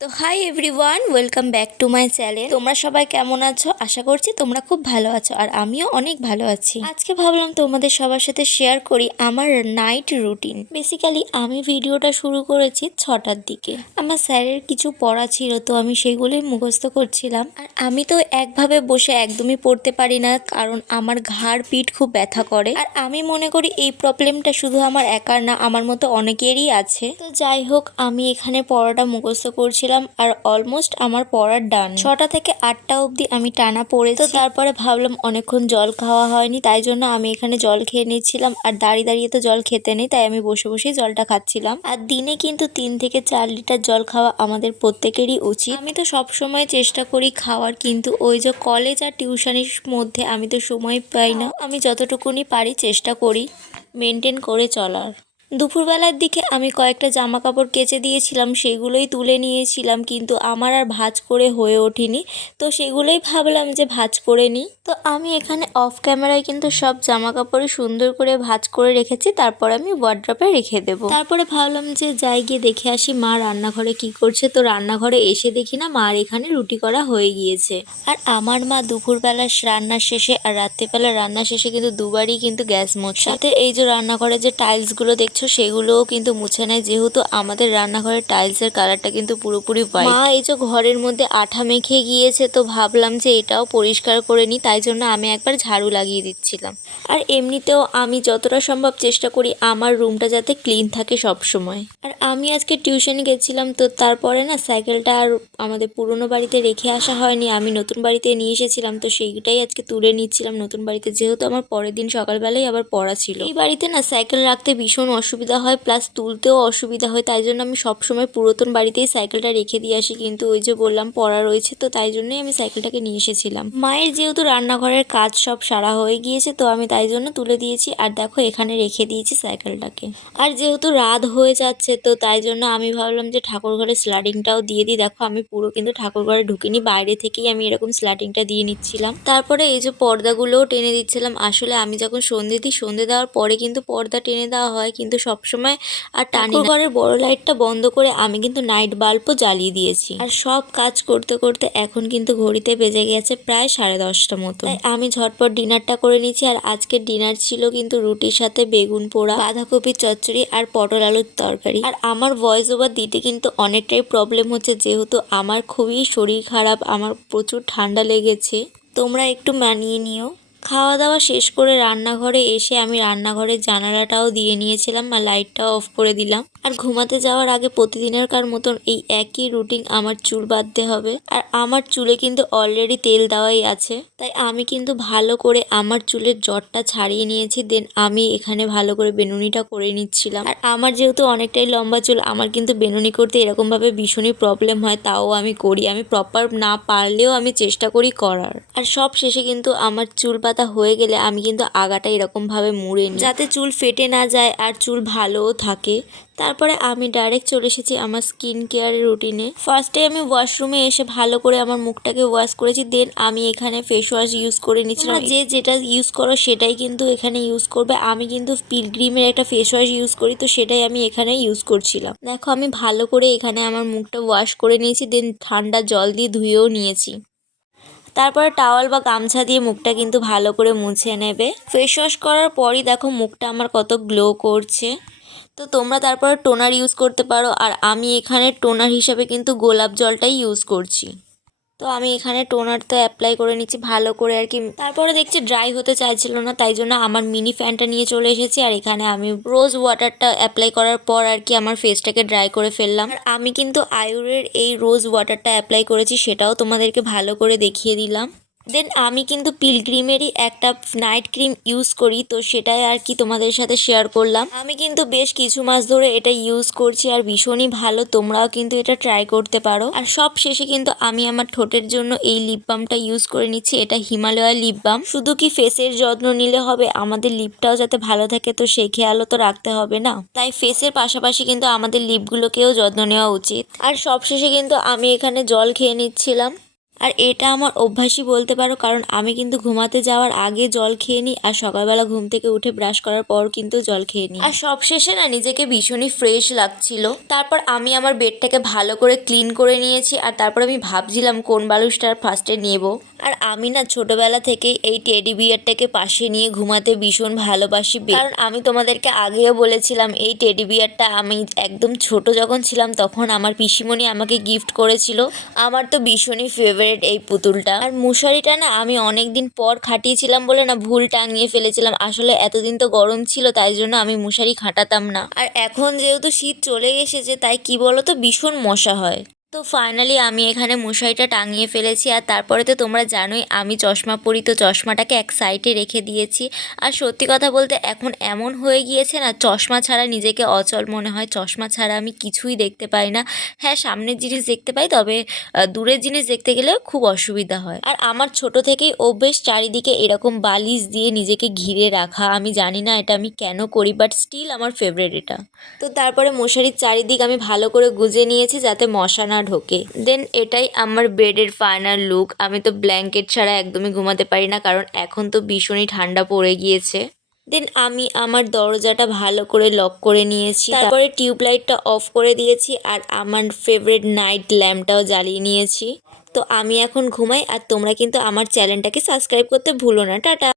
তো hi everyone, welcome back to my channel. তোমরা সবাই কেমন আছো? আশা করছি তোমরা খুব ভালো আছো, আর আমিও অনেক ভালো আছি। আজকে ভাবলাম তোমাদের সবার সাথে শেয়ার করি আমার নাইট রুটিন। বেসিক্যালি আমি ভিডিওটা শুরু করেছি 6টার দিকে। আমার স্যারের কিছু পড়া ছিল, তো আমি সেগুলোই মুখস্থ করছিলাম। আর আমি তো একভাবে বসে একদমই পড়তে পারি না, কারণ আমার ঘাড় পিঠ খুব ব্যথা করে। আর আমি মনে করি এই প্রবলেমটা শুধু আমার একার না, আমার মতো অনেকেরই আছে। তো যাই হোক, আমি এখানে পড়াটা মুখস্থ করছিলাম আর অলমোস্ট আমার পড়ার ডান। 6টা থেকে 8টা অবধি আমি টানা পড়েছি। তো তারপরে ভাবলাম অনেকক্ষণ জল খাওয়া হয়নি, তাই জন্য আমি এখানে জল খেয়ে নিচ্ছিলাম। আর দাঁড়িয়ে দাঁড়িয়ে তো জল খেতে নেই, তাই আমি বসে বসেই জলটা খাচ্ছিলাম। আর দিনে কিন্তু 3 থেকে 4 লিটার জল খাওয়া আমাদের প্রত্যেকেরই উচিত। আমি তো সব সময় চেষ্টা করি খাওয়ার, কিন্তু ওই যে কলেজ আর টিউশনের মধ্যে আমি তো সময় পাই না। আমি যতটুকুনি পারি চেষ্টা করি মেনটেন করে চলার। দুপুরবেলার দিকে আমি কয়েকটা জামা কাপড় কেচে দিয়েছিলাম, সেগুলোই তুলে নিয়েছিলাম, কিন্তু আমার আর ভাঁজ করে হয়ে ওঠেনি। তো সেগুলোই ভাবলাম যে ভাঁজ করে নিই। তো আমি এখানে অফ ক্যামেরায় কিন্তু সব জামা কাপড়ই সুন্দর করে ভাঁজ করে রেখেছি, তারপর আমি ওয়ার্ড্রপে রেখে দেবো। তারপরে ভাবলাম যে যাই গিয়ে দেখে আসি মা রান্নাঘরে কি করছে। তো রান্নাঘরে এসে দেখি না মার এখানে রুটি করা হয়ে গিয়েছে। আর আমার মা দুপুরবেলা রান্নার শেষে আর রাত্রেবেলা রান্নার শেষে কিন্তু দুবারই কিন্তু গ্যাস মোছে। সাথে এই যে রান্নাঘরে যে টাইলসগুলো দেখছো সেগুলোও কিন্তু মুছে নেয়, যেহেতু আমাদের রান্নাঘরের টাইলসের কালারটা কিন্তু পুরোপুরি হোয়াইট। মা এই যে ঘরের মধ্যে আঠা মেখে গিয়েছে, তো ভাবলাম যে এটাও পরিষ্কার করে নিই, তাই জন্য আমি একবার ঝাড়ু লাগিয়ে দিচ্ছিলাম। আর এমনিতেও আমি যতটা সম্ভব চেষ্টা করি আমার রুমটা যাতে ক্লিন থাকে সব সময়। আর আমি আজকে টিউশনে গেছিলাম, তো তারপরে না সাইকেলটা আর আমাদের পুরনো বাড়িতে রেখে আসা হয়নি, আমি নতুন বাড়িতে নিয়ে এসেছিলাম। তো সেইটাই আজকে তুলে নিচ্ছিলাম নতুন বাড়িতে, যেহেতু আমার পরের দিন সকালবেলায় আবার পড়া ছিল। এই বাড়িতে না সাইকেল রাখতে ভীষণ অসুবিধা হয়, প্লাস তুলতেও অসুবিধা হয়, তাই জন্য আমি সবসময় পুরাতন বাড়িতেই সাইকেলটা রেখে দিয়ে আসি। কিন্তু ওই যে বললাম পড়া রয়েছে, তো তাই জন্যই আমি সাইকেলটাকে নিয়ে এসেছিলাম। মায়ের যেহেতু রান্নাঘরের কাজ সব সারা হয়ে গিয়েছে, তো আমি তাই জন্য তুলে দিয়েছি। আর দেখো এখানে রেখে দিয়েছি সাইকেলটাকে। আর যেহেতু রাত হয়ে যাচ্ছে, তো তাই জন্য আমি ভাবলাম যে ঠাকুর ঘরের স্লাইডিংটাও দিয়ে দিই। দেখো আমি পুরো কিন্তু ঠাকুর ঘরে ঢুকিনি, বাইরে থেকেই আমি এরকম স্লাইডিংটা দিয়ে নিচ্ছিলাম। তারপরে এই যে পর্দাগুলোও টেনে দিচ্ছিলাম। আসলে আমি যখন সন্ধে দিই, সন্ধে দেওয়ার পরে কিন্তু পর্দা টেনে দেওয়া হয়, কিন্তু সবসময় আর ঠাকুর ঘরের বড় লাইটটা বন্ধ করে আমি কিন্তু নাইট বাল্বও জ্বালিয়ে দিয়েছি। আর সব কাজ করতে করতে এখন কিন্তু ঘড়িতে বেজে গেছে প্রায় 10:30 মতো। তাই আমি ঝটপট ডিনারটা করে নিচ্ছি। আর আজকের ডিনার ছিল কিন্তু রুটির সাথে বেগুন পোড়া, বাঁধাকপির চচ্চড়ি আর পটল আলুর তরকারি। আর আমার ভয়েস ওভার দিতে কিন্তু অনেকটাই প্রবলেম হচ্ছে, যেহেতু আমার খুবই শরীর খারাপ, আমার প্রচুর ঠান্ডা লেগেছে, তোমরা একটু মানিয়ে নিও। খাওয়া দাওয়া শেষ করে রান্নাঘরে এসে আমি রান্নাঘরের জানালাটাও দিয়ে নিয়েছিলাম আর লাইটটাও অফ করে দিলাম। আর ঘুমাতে যাওয়ার আগে প্রতিদিনেরকার মতন এই একই রুটিন, আমার চুল বাঁধতে হবে। আর আমার চুলে কিন্তু অলরেডি তেল দেওয়াই আছে, তাই আমি কিন্তু ভালো করে আমার চুলের জটটা ছাড়িয়ে নিয়েছি। দেন আমি এখানে ভালো করে বেনুনিটা করে নিচ্ছিলাম। আর আমার যেহেতু অনেকটাই লম্বা চুল, আমার কিন্তু বেনুনি করতে এরকমভাবে ভীষণই প্রবলেম হয়, তাও আমি করি। আমি প্রপার না পারলেও আমি চেষ্টা করি করার। আর সব শেষে কিন্তু আমার চুল পাতা হয়ে গেলে আমি কিন্তু আগাটা এরকমভাবে মুড়ে নিই, যাতে চুল ফেটে না যায় আর চুল ভালোও থাকে। তারপরে আমি ডাইরেক্ট চলে এসেছি আমার স্কিন কেয়ারের রুটিনে। ফার্স্টে আমি ওয়াশরুমে এসে ভালো করে আমার মুখটাকে ওয়াশ করেছি, দেন আমি এখানে ফেস ওয়াশ ইউজ করে নিচ্ছিলাম। যে যেটা ইউজ করো সেটাই কিন্তু এখানে ইউজ করবে। আমি কিন্তু পিলগ্রিমের একটা ফেস ওয়াশ ইউজ করি, তো সেটাই আমি এখানে ইউজ করছিলাম। দেখো আমি ভালো করে এখানে আমার মুখটা ওয়াশ করে নিয়েছি, দেন ঠান্ডা জল দিয়ে ধুয়েও নিয়েছি। তারপরে টাওয়াল বা গামছা দিয়ে মুখটা কিন্তু ভালো করে মুছে নেবে। ফেস ওয়াশ করার পরই দেখো মুখটা আমার কত গ্লো করছে। তো তোমরা তারপরে টোনার ইউজ করতে পারো, আর আমি এখানে টোনার হিসাবে কিন্তু গোলাপ জলটাই ইউজ করছি। তো আমি এখানে টোনার তো অ্যাপ্লাই করে নিচ্ছি ভালো করে আর কি। তারপরে দেখছি ড্রাই হতে চাইছিল না, তাই জন্য আমার মিনি ফ্যানটা নিয়ে চলে এসেছি। আর এখানে আমি রোজ ওয়াটারটা অ্যাপ্লাই করার পর আর কি আমার ফেসটাকে ড্রাই করে ফেললাম। আর আমি কিন্তু আয়ুরের এই রোজ ওয়াটারটা অ্যাপ্লাই করেছি, সেটাও তোমাদেরকে ভালো করে দেখিয়ে দিলাম। দেন আমি কিন্তু পিলগ্রিমেরই একটা নাইট ক্রিম ইউজ করি, তো সেটাই আর কি তোমাদের সাথে শেয়ার করলাম। আমি কিন্তু বেশ কিছু মাস ধরে এটা ইউজ করছি আর ভীষণই ভালো, তোমরাও কিন্তু এটা ট্রাই করতে পারো। আর সব শেষে কিন্তু আমি আমার ঠোঁটের জন্য এই লিপ বামটা ইউজ করে নিচ্ছি। এটা হিমালয়া লিপ বাম। শুধু কি ফেসের যত্ন নিলে হবে, আমাদের লিপটাও যাতে ভালো থাকে, তো সেই খেয়ালও তো রাখতে হবে না। তাই ফেসের পাশাপাশি কিন্তু আমাদের লিপগুলোকেও যত্ন নেওয়া উচিত। আর সব শেষে কিন্তু আমি এখানে জল খেয়ে নিচ্ছিলাম। আর এটা আমার অভ্যাসই বলতে পারো, কারণ আমি কিন্তু ঘুমাতে যাওয়ার আগে জল খেয়ে নিই আর সকালবেলা ঘুম থেকে উঠে ব্রাশ করার পর কিন্তু জল খেয়ে নিই। আর সবশেষে না নিজেকে ভীষণই ফ্রেশ লাগছিল। তারপর আমি আমার বেডটাকে ভালো করে ক্লিন করে নিয়েছি আর তারপর আমি ভাবছিলাম কোন বালিশটা ফার্স্টে নেব। আর আমি না ছোটবেলা থেকেই এই টেডি বিয়ারটাকে পাশে নিয়ে ঘুমাতে ভীষণ ভালোবাসি, কারণ আমি তোমাদেরকে আগেও বলেছিলাম এই টেডি বিয়ারটা আমি একদম ছোট যখন ছিলাম তখন আমার পিসিমণি আমাকে গিফট করেছিল। আমার তো ভীষণই ফেভারিট এই পুতুলটা। আর মশারিটা না আমি অনেক দিন পর খাটিয়েছিলাম বলে না ভুল টাঙিয়ে ফেলেছিলাম। আসলে এতদিন তো গরম ছিল তাই জন্য আমি মশারি খাটাতাম না। আর এখন যেহেতু শীত চলে এসেছে তাই কি বলো তো ভীষণ মশা হয়। তো ফাইনালি আমি এখানে মশারিটা টাঙিয়ে ফেলেছি। আর তারপরে তো তোমরা জানোই আমি চশমা পরি, তো চশমাটাকে এক সাইডে রেখে দিয়েছি। আর সত্যি কথা বলতে এখন এমন হয়ে গিয়েছে না চশমা ছাড়া নিজেকে অচল মনে হয়। চশমা ছাড়া আমি কিছুই দেখতে পাই না। হ্যাঁ, সামনের জিনিস দেখতে পাই, তবে দূরের জিনিস দেখতে গেলে খুব অসুবিধা হয়। আর আমার ছোট থেকেই অভ্যেস চারিদিকে এরকম বালিশ দিয়ে নিজেকে ঘিরে রাখা। আমি জানি না এটা আমি কেন করি, বাট স্টিল আমার ফেভারিট এটা। তো তারপরে মশারির চারিদিক আমি ভালো করে গুজে নিয়েছি যাতে মশা না ঢোকে। দেন এটাই আমার বেডের ফাইনাল লুক। আমি তো ব্ল্যাঙ্কেট ছাড়া একদমই ঘুমাতে পারি না, কারণ এখন তো ভীষণই ঠান্ডা পড়ে গিয়েছে। দেন আমি আমার দরজাটা ভালো করে লক করে নিয়েছি, তারপরে টিউবলাইটটা অফ করে দিয়েছি আর আমার ফেভারিট নাইট ল্যাম্পটাও জ্বালিয়ে নিয়েছি। তো আমি এখন ঘুমাই, আর তোমরা কিন্তু আমার চ্যানেলটাকে সাবস্ক্রাইব করতে ভুলো না। টাটা।